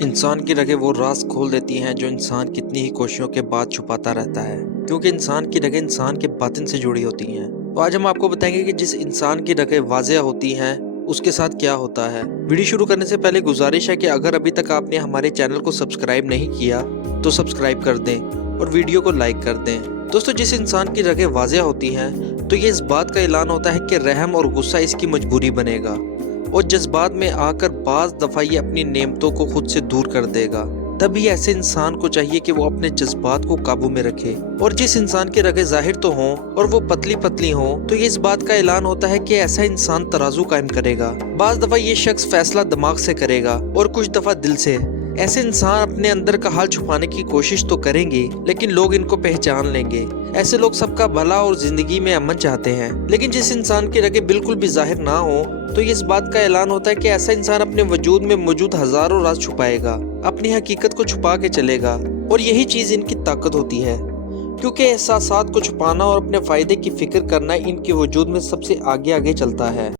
इंसान की रगें वो राज खोल देती हैं जो इंसान कितनी ही कोशिशों के बाद छुपाता रहता है, क्योंकि इंसान की रगें इंसान के बातिन से जुड़ी होती हैं। तो आज हम आपको बताएंगे कि जिस इंसान की रगें वाज़ेह होती हैं उसके साथ क्या होता है। वीडियो शुरू करने से पहले गुजारिश है कि अगर अभी तक आपने हमारे चैनल को सब्सक्राइब नहीं किया तो सब्सक्राइब कर दें और वीडियो को लाइक कर दें। दोस्तों, जिस इंसान की रगें वाज़ेह होती हैं तो ये इस बात का ऐलान होता है कि रहम और गुस्सा इसकी मजबूरी बनेगा और जज्बात में आकर बाज दफा ये अपनी नेमतों को खुद से दूर कर देगा। तभी ऐसे इंसान को चाहिए कि वो अपने जज्बात को काबू में रखे। और जिस इंसान की रगें जाहिर तो हों और वो पतली पतली हों तो ये इस बात का ऐलान होता है कि ऐसा इंसान तराजू कायम करेगा। बाज दफा ये शख्स फैसला दिमाग से करेगा और कुछ दफा दिल से। ऐसे इंसान अपने अंदर का हाल छुपाने की कोशिश तो करेंगे, लेकिन लोग इनको पहचान लेंगे। ऐसे लोग सबका भला और जिंदगी में अमन चाहते हैं। लेकिन जिस इंसान की रगें बिल्कुल भी जाहिर ना हो तो ये इस बात का ऐलान होता है कि ऐसा इंसान अपने वजूद में मौजूद हजारों राज छुपाएगा, अपनी हकीकत को छुपा के चलेगा। और यही चीज इनकी ताकत होती है, क्योंकि एहसासात को छुपाना और अपने फायदे की फिक्र करना इनके वजूद में सबसे आगे आगे चलता है।